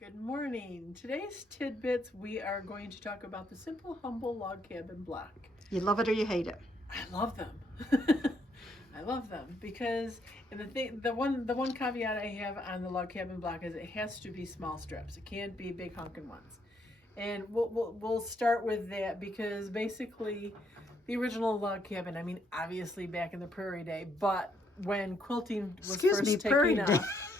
Good morning. Today's tidbits, we are going to talk about the simple, humble log cabin block. You love it or you hate it? I love them. I love them because, and the one caveat I have on the log cabin block is it has to be small strips. It can't be big honking ones. And we'll start with that because basically, the original log cabin. I mean, obviously back in the Prairie Day, but when quilting was Prairie taking off.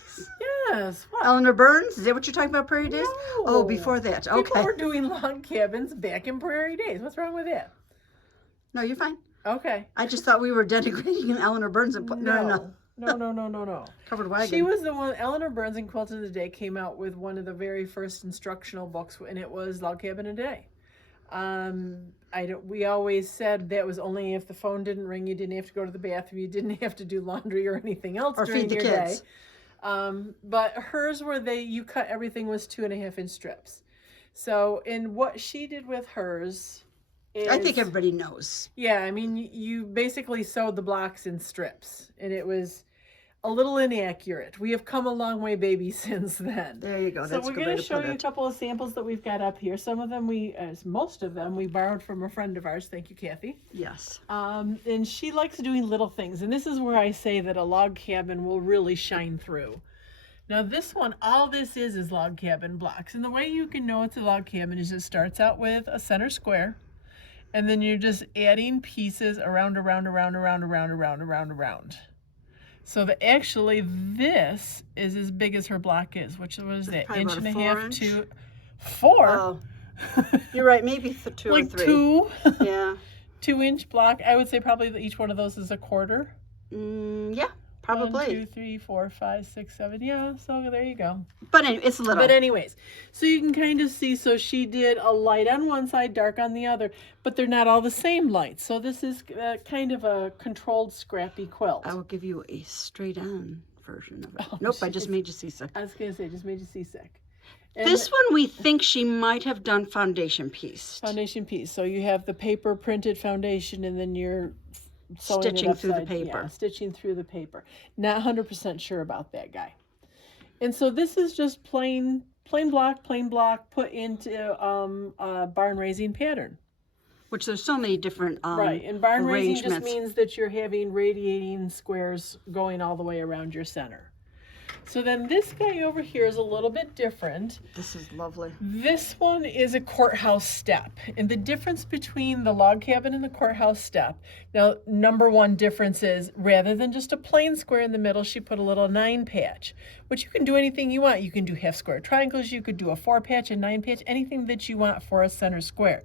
Yes. What? Eleanor Burns? Is that what you're talking about, Prairie Days? No. Oh, before that. Okay. People were doing log cabins back in Prairie Days. What's wrong with that? No, you're fine. Okay. I just thought we were denigrating Eleanor Burns and putting her in a No. covered wagon. She was the one, Eleanor Burns in Quilting Today came out with one of the very first instructional books, and it was Log Cabin a Day. We always said that was only if the phone didn't ring, you didn't have to go to the bathroom, you didn't have to do laundry or anything else or during feed the your kids. day. But hers were you cut everything was 2.5-inch strips. So in what she did with hers is, I think everybody knows. Yeah, I mean, you basically sewed the blocks in strips, and it was a little inaccurate. We have come a long way, baby, since then. There you go. So That's we're a good going way to to show put you a it. couple of samples that we've got up here. Some of them most of them we borrowed from a friend of ours. Thank you, Kathy. Yes. And she likes doing little things, and this is where I say that a log cabin will really shine through. Now this one, all this is log cabin blocks. And the way you can know it's a log cabin is it starts out with a center square, and then you're just adding pieces around. So that actually this is as big as her block is, which was that Probably inch about and a a half 4-inch. to 4. Oh, you're right. Maybe 2 like or 3. 2. Yeah. 2-inch block. I would say probably each one of those is a quarter. Yeah. Probably. 1, 2, 3, 4, 5, 6, 7. Yeah, so there you go. But anyway, it's little. But anyways, so you can kind of see, so she did a light on one side, dark on the other, but they're not all the same lights. So this is kind of a controlled, scrappy quilt. I will give you a straight-on version of it. Oh, nope, I geez. just made you seasick. I was going to say, just made you seasick. And This one we think she might have done foundation piece. foundation piece. So you have the paper printed foundation, and then you're sewing Stitching it through the upside- paper. Yeah, stitching through the paper. Not 100% sure about that guy. And so this is just plain block put into a barn raising pattern. Which there's so many different Right, and barn raising just arrangements. means that you're having radiating squares going all the way around your center. So then this guy over here is a little bit different. This is lovely. This one is a courthouse step. And the difference between the log cabin and the courthouse step, now number one difference is rather than just a plain square in the middle, she put a little 9 patch, which you can do anything you want. You can do half square triangles, you could do a 4 patch, a 9 patch, anything that you want for a center square.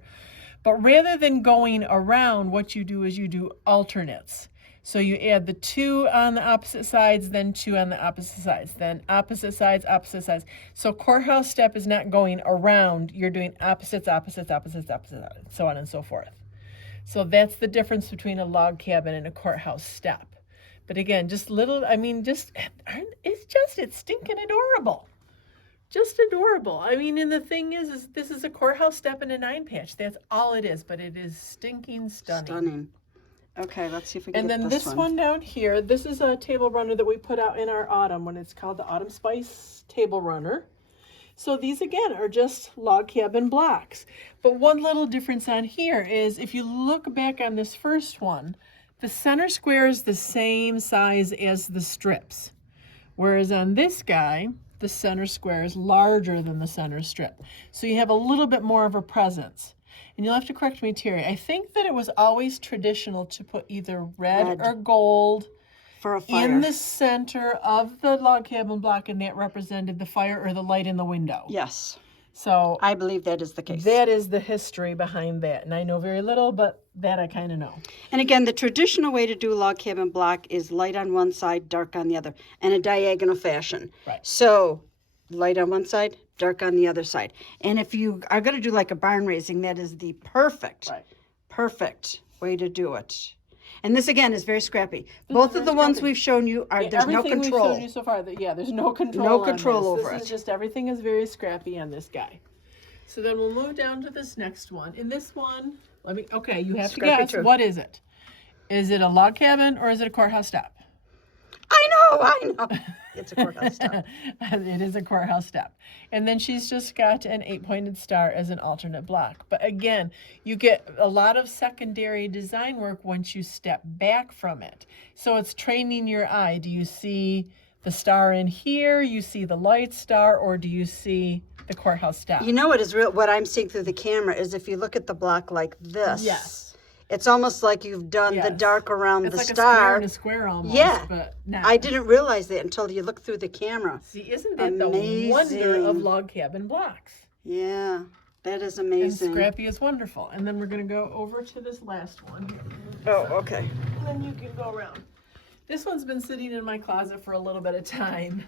But rather than going around, what you do is you do alternates. So you add the 2 on the opposite sides, then 2 on the opposite sides, then opposite sides, opposite sides. So courthouse step is not going around, you're doing opposites, so on and so forth. So that's the difference between a log cabin and a courthouse step. But again, just little, I mean, it's stinking adorable. Just adorable. I mean, and the thing is this is a courthouse step and a 9 patch. That's all it is, but it is stinking stunning. Okay, let's see if we can And get then this one down here, this is a table runner that we put out in our autumn when it's called the Autumn Spice Table Runner. So these again are just log cabin blocks. But one little difference on here is if you look back on this first one, the center square is the same size as the strips. Whereas on this guy, the center square is larger than the center strip. So you have a little bit more of a presence. And you'll have to correct me, Terry. I think that it was always traditional to put either red or gold for a fire in the center of the log cabin block, and that represented the fire or the light in the window. Yes. So I believe that is the case. that is the history behind that. And I know very little, but that I kind of know. And again, the traditional way to do a log cabin block is light on one side, dark on the other, in a diagonal fashion. Right. So light on one side, dark on the other side. And if you are going to do like a barn raising, that is the perfect way to do it. And this again is very scrappy. Both of the ones we've shown you are there's no everything control. we've shown you so far, there's no control. No on control this. over This it. is just everything is very scrappy on this guy. So then we'll move down to this next one. In this one, you have Scrappy to guess. truth. What is it? Is it a log cabin or is it a courthouse step? I Oh, I know. It's a courthouse step. It is a courthouse step. And then she's just got an 8-pointed star as an alternate block. But again, you get a lot of secondary design work once you step back from it. So it's training your eye. Do you see the star in here? You see the light star, or do you see the courthouse step? You know what is real? What I'm seeing through the camera is if you look at the block like this. Yes. It's almost like you've done the dark around it's the like star. It's like a square almost. Yeah. But no. I didn't realize that until you look through the camera. See, isn't that the wonder of log cabin blocks? Yeah, that is And amazing. Scrappy is wonderful. And then we're going to go over to this last one here. Oh, okay. And then you can go around. This one's been sitting in my closet for a little bit of time.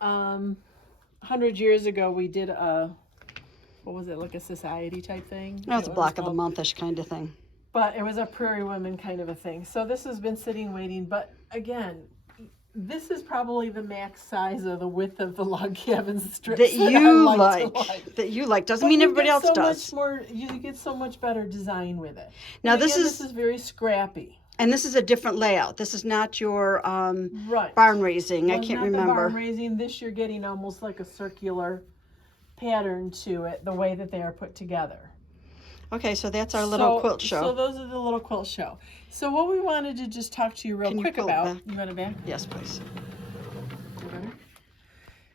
100 years ago, we did what was it, like a society type thing? No, it's a block of the monthish kind of thing. But it was a prairie women kind of a thing. So this has been sitting waiting. But again, this is probably the max size of the width of the log cabin strips That you I like. to like. That you like. Doesn't But mean you everybody get else so does. Much more, you get so much better design with it. Now And this again, is this is very scrappy. And this is a different layout. This is not your Right. barn raising. I Well, can't not the remember. barn raising. This you're getting almost like a circular pattern to it, the way that they are put together. Okay, so that's our little quilt show. So those are the little quilt show. So what we wanted to just talk to you real Can you quick pull it about. back? You want it back? Yes, please.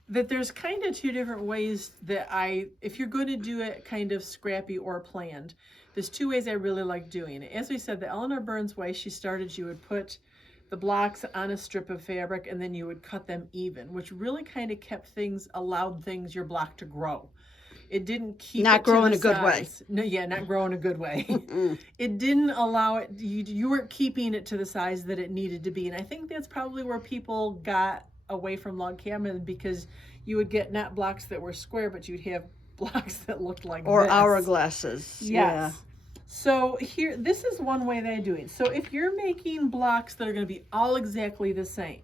That there's kind of two different ways that if you're going to do it kind of scrappy or planned, there's two ways I really like doing it. As we said, the Eleanor Burns way, she would put the blocks on a strip of fabric and then you would cut them even, which really kind of allowed your block to grow. It didn't keep not it grow to in the a good way. size. No, yeah, not grow in a good way. It didn't allow it, you weren't keeping it to the size that it needed to be. And I think that's probably where people got away from log cabin, because you would get not blocks that were square, but you'd have blocks that looked like Or this. hourglasses. Yes. Yeah. So here, this is one way that I do it. So if you're making blocks that are going to be all exactly the same,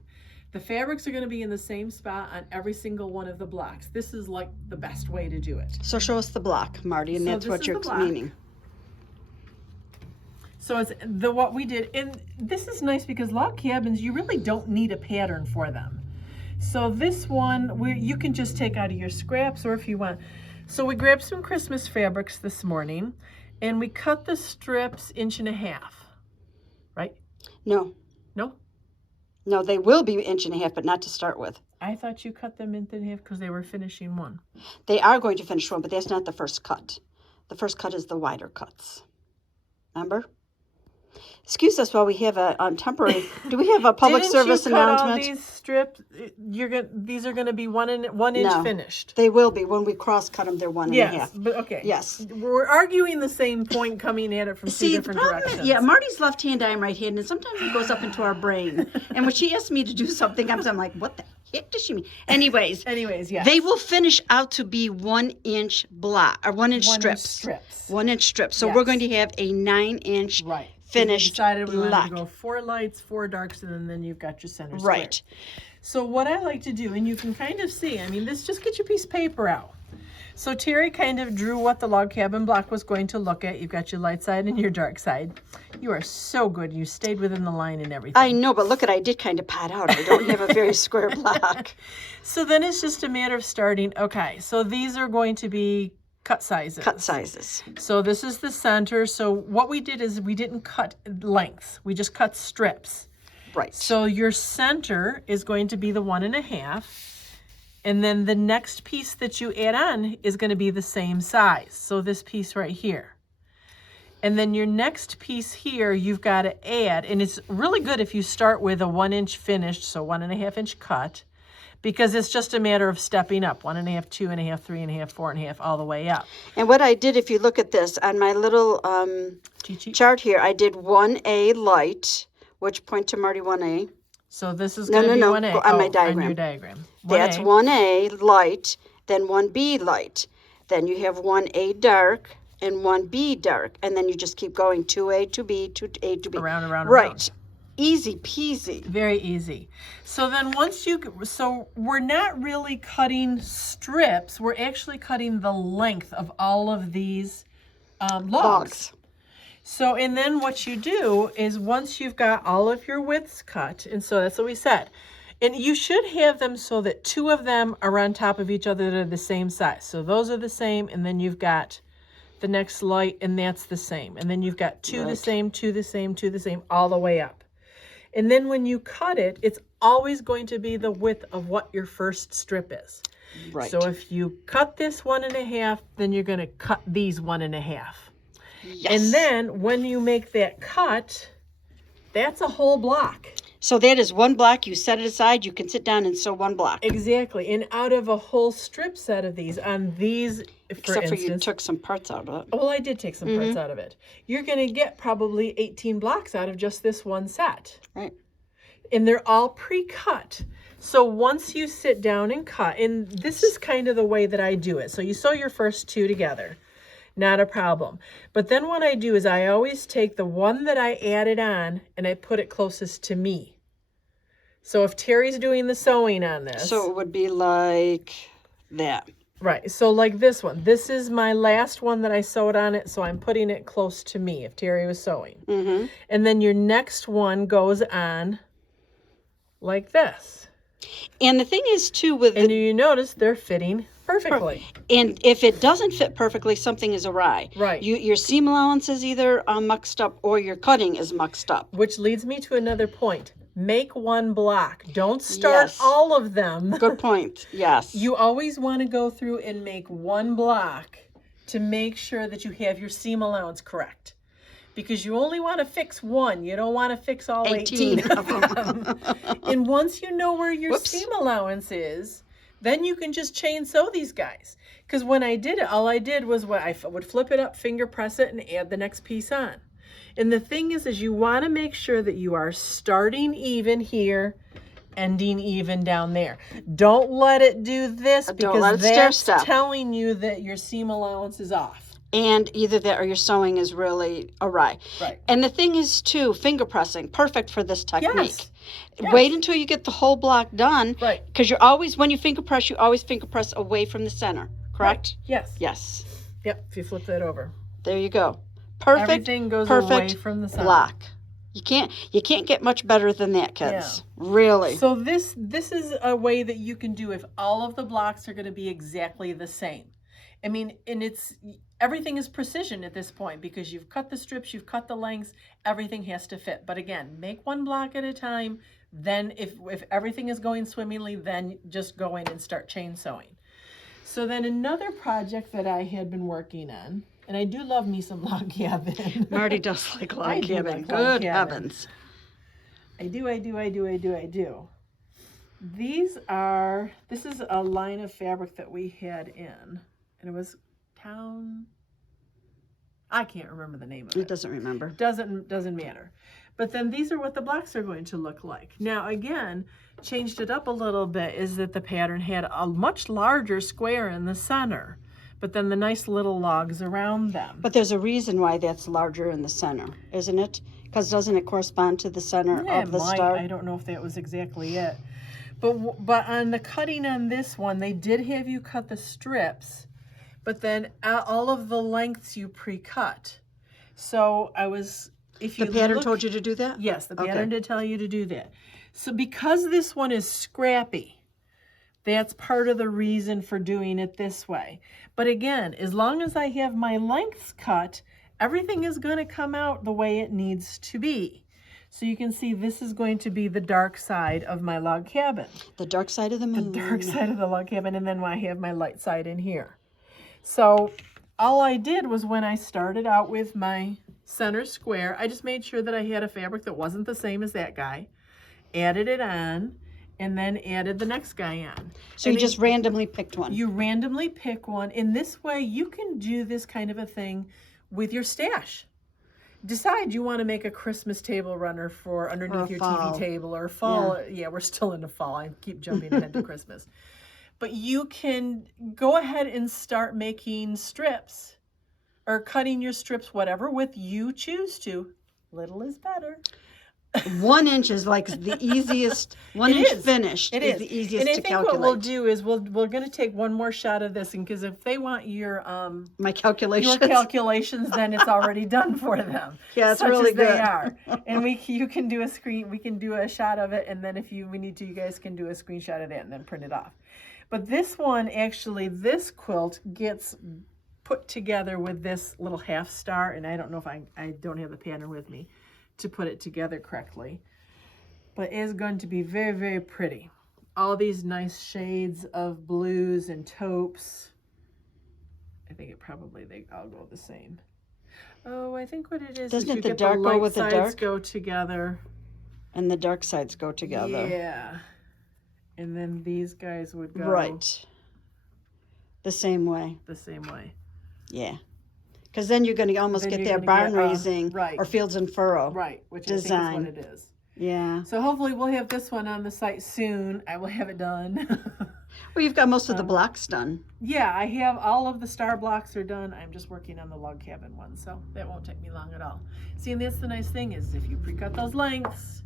the fabrics are going to be in the same spot on every single one of the blocks. This is like the best way to do it. So show us the block, Marty, and So that's this what is you're the block. meaning. So it's what we did, and this is nice because log cabins, you really don't need a pattern for them. So this one, you can just take out of your scraps, or if you want. So we grabbed some Christmas fabrics this morning, and we cut the strips 1.5 inches, right? No. No? No, they will be 1.5 inches, but not to start with. I thought you cut them in half because they were finishing one. They are going to finish one, but that's not the first cut. The first cut is the wider cuts. Remember? Excuse us while we have a temporary. Do we have a public service announcement? All these strips, these are going to be 1 inch finished. They will be. When we cross cut them, they're 1.5. Yes, but okay. Yes. We're arguing the same point, coming at it from two different directions. Yeah, Marty's left hand, I'm right hand, and sometimes it goes up into our brain. And when she asks me to do something, I'm like, what the heck does she mean? Anyways, yes. they will finish out to be 1 inch block or 1 inch strips. 1 inch strips. So we're going to have a 9 inch finished we decided we block. wanted to go 4 lights, 4 darks, and then you've got your center square. Right. So what I like to do, and you can kind of see, just get your piece of paper out. So Teri kind of drew what the log cabin block was going to look at. You've got your light side and your dark side. You are so good. You stayed within the line and everything. I know, but look I did kind of pat out. I don't have a very square block. So then it's just a matter of starting. Okay, so these are going to be cut sizes. Cut sizes. So this is the center. So what we did is we didn't cut lengths. We just cut strips. Right. So your center is going to be the 1.5. And then the next piece that you add on is going to be the same size. So this piece right here. And then your next piece here, you've got to add, and it's really good if you start with a 1 inch finished, so 1.5 inch cut, because it's just a matter of stepping up, 1.5, 2.5, 3.5, 4.5, all the way up. And what I did, if you look at this, on my little chart here, I did 1A light, which point to Marty 1A. So this is going to be 1A. On my diagram. On your diagram. 1A. That's 1A light, then 1B light. Then you have 1A dark and 1B dark. And then you just keep going 2A, 2B, 2A, 2B. Around, around, right. around. Easy peasy. Very easy. So then so we're not really cutting strips. We're actually cutting the length of all of these logs. So, and then what you do is once you've got all of your widths cut, and so that's what we said. And you should have them so that two of them are on top of each other that are the same size. So those are the same, and then you've got the next light, and that's the same. And then you've got two the same, two the same, two the same, all the way up. And then when you cut it, it's always going to be the width of what your first strip is. Right. So if you cut this 1.5, then you're going to cut these 1.5. Yes. And then when you make that cut, that's a whole block. So that is one block. You set it aside. You can sit down and sew one block. Exactly. And out of a whole strip set of these, on these, Except for you took some parts out of it. Well, I did take some parts out of it. You're going to get probably 18 blocks out of just this one set. Right. And they're all pre-cut. So once you sit down and cut, and this is kind of the way that I do it. So you sew your first two together. Not a problem. But then what I do is I always take the one that I added on and I put it closest to me. So if Teri's doing the sewing on this. So it would be like that. Right. So like this one. This is my last one that I sewed on it. So I'm putting it close to me if Teri was sewing. Mm-hmm. And then your next one goes on like this. And the thing is too with and you notice they're fitting perfectly. And if it doesn't fit perfectly, something is awry. Right. Your seam allowance is either muxed up or your cutting is muxed up. Which leads me to another point. Make one block. Don't start all of them. Good point. Yes. You always want to go through and make one block to make sure that you have your seam allowance correct. Because you only want to fix one. You don't want to fix all 18 of them. And once you know where your seam allowance is, then you can just chain sew these guys. Because when I did it, all I did was I would flip it up, finger press it, and add the next piece on. And the thing is you want to make sure that you are starting even here, ending even down there. Don't let it do this because that's telling you that your seam allowance is off. And either that or your sewing is really awry. Right. And the thing is too, finger pressing, perfect for this technique. Yes. Yes. Wait until you get the whole block done. Right. Because you're always, when you finger press, you always finger press away from the center. Correct? Right. Yes. Yes. Yep. If you flip that over. There you go. Perfect. Everything goes away from the center. Block. You can't get much better than that, kids. Yeah. Really. So this is a way that you can do if all of the blocks are going to be exactly the same. I mean, and everything is precision at this point because you've cut the strips, you've cut the lengths, everything has to fit. But again, make one block at a time. Then if everything is going swimmingly, then just go in and start chain sewing. So then another project that I had been working on, and I do love me some log cabin. Marty does like log cabin. Good heavens. I do. This is a line of fabric that we had in, and it was I can't remember the name of it. It doesn't remember. Doesn't matter. But then these are what the blocks are going to look like. Now again, changed it up a little bit is that the pattern had a much larger square in the center, but then the nice little logs around them. But there's a reason why that's larger in the center, isn't it? Because doesn't it correspond to the center of the star? I don't know if that was exactly it. But on the cutting on this one, they did have you cut the strips, but then all of the lengths you pre-cut. So the pattern told you to do that? Yes, the pattern did tell you to do that. So because this one is scrappy, that's part of the reason for doing it this way. But again, as long as I have my lengths cut, everything is going to come out the way it needs to be. So you can see this is going to be the dark side of my log cabin. The dark side of the moon. The dark side of the log cabin, and then I have my light side in here. So all I did was when I started out with my center square, I just made sure that I had a fabric that wasn't the same as that guy, added it on, and then added the next guy on. So you just randomly picked one? You randomly pick one. In this way, you can do this kind of a thing with your stash. Decide you want to make a Christmas table runner for underneath your TV table or fall. Yeah, we're still into fall. I keep jumping ahead to Christmas. But you can go ahead and start making strips or cutting your strips, whatever width you choose to. Little is better. 1 inch is like the easiest. 1 It inch is. finished It is the easiest and I to think calculate. what we'll do is we're going to take one more shot of this, and because if they want My calculations. your calculations, then it's already done for them. Yeah, it's such really as they good. are. And you can do a screen. We can do a shot of it, and then if we need to, you guys can do a screenshot of that and then print it off. But this one, actually, this quilt gets put together with this little half star, and I don't know if I don't have the pattern with me to put it together correctly. But it is going to be very, very pretty. All these nice shades of blues and taupes. I think they all go the same. Oh, I think what it is Doesn't you it the get dark the go light with the sides dark? go together. And the dark sides go together. Yeah. And then these guys would go Right. The same way. the same way. Yeah. Because then you're going to almost get that barn raising right. or fields and furrow. Right, which design. I think is what it is. Yeah. So hopefully we'll have this one on the site soon. I will have it done. Well, you've got most of the blocks done. Yeah, I have all of the star blocks are done. I'm just working on the log cabin one, so that won't take me long at all. See, and that's the nice thing is if you pre-cut those lengths,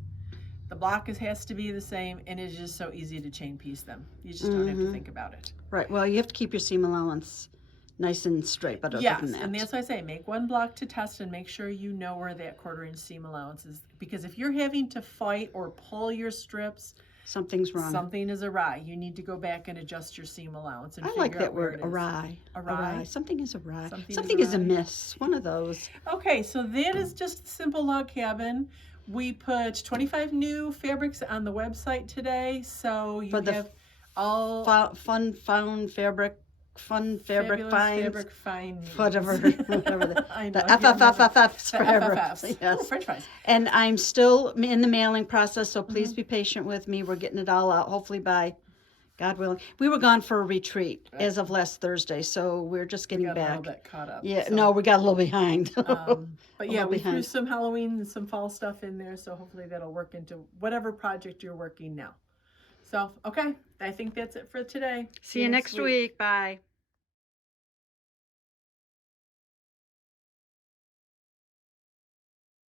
the block has to be the same, and it's just so easy to chain piece them. You just don't have to think about it. Right. Well, you have to keep your seam allowance nice and straight, but other Yes, than that. and that's why I say make one block to test and make sure you know where that 1/4 inch seam allowance is. Because if you're having to fight or pull your strips, Something's wrong. something is awry. You need to go back and adjust your seam allowance. And I figure like out that where word, it is. awry. Awry? Something is awry. Something Something is is awry. amiss. One of those. Okay, so that is just a simple log cabin. We put 25 new fabrics on the website today, so you For the have all Fun fabric fabulous finds. fabric find. Whatever I know, the I can't remember. FFFFFs The forever. FFFs. Yes. Ooh, French fries. And I'm still in the mailing process, so please be patient with me. We're getting it all out, hopefully by God willing. We were gone for a retreat as of last Thursday, so we're just getting Got a little back. bit caught up. Yeah, so, no, we got a little behind. but yeah, little we threw behind. some Halloween and some fall stuff in there, so hopefully that'll work into whatever project you're working now. So, okay, I think that's it for today. See you next week. Bye.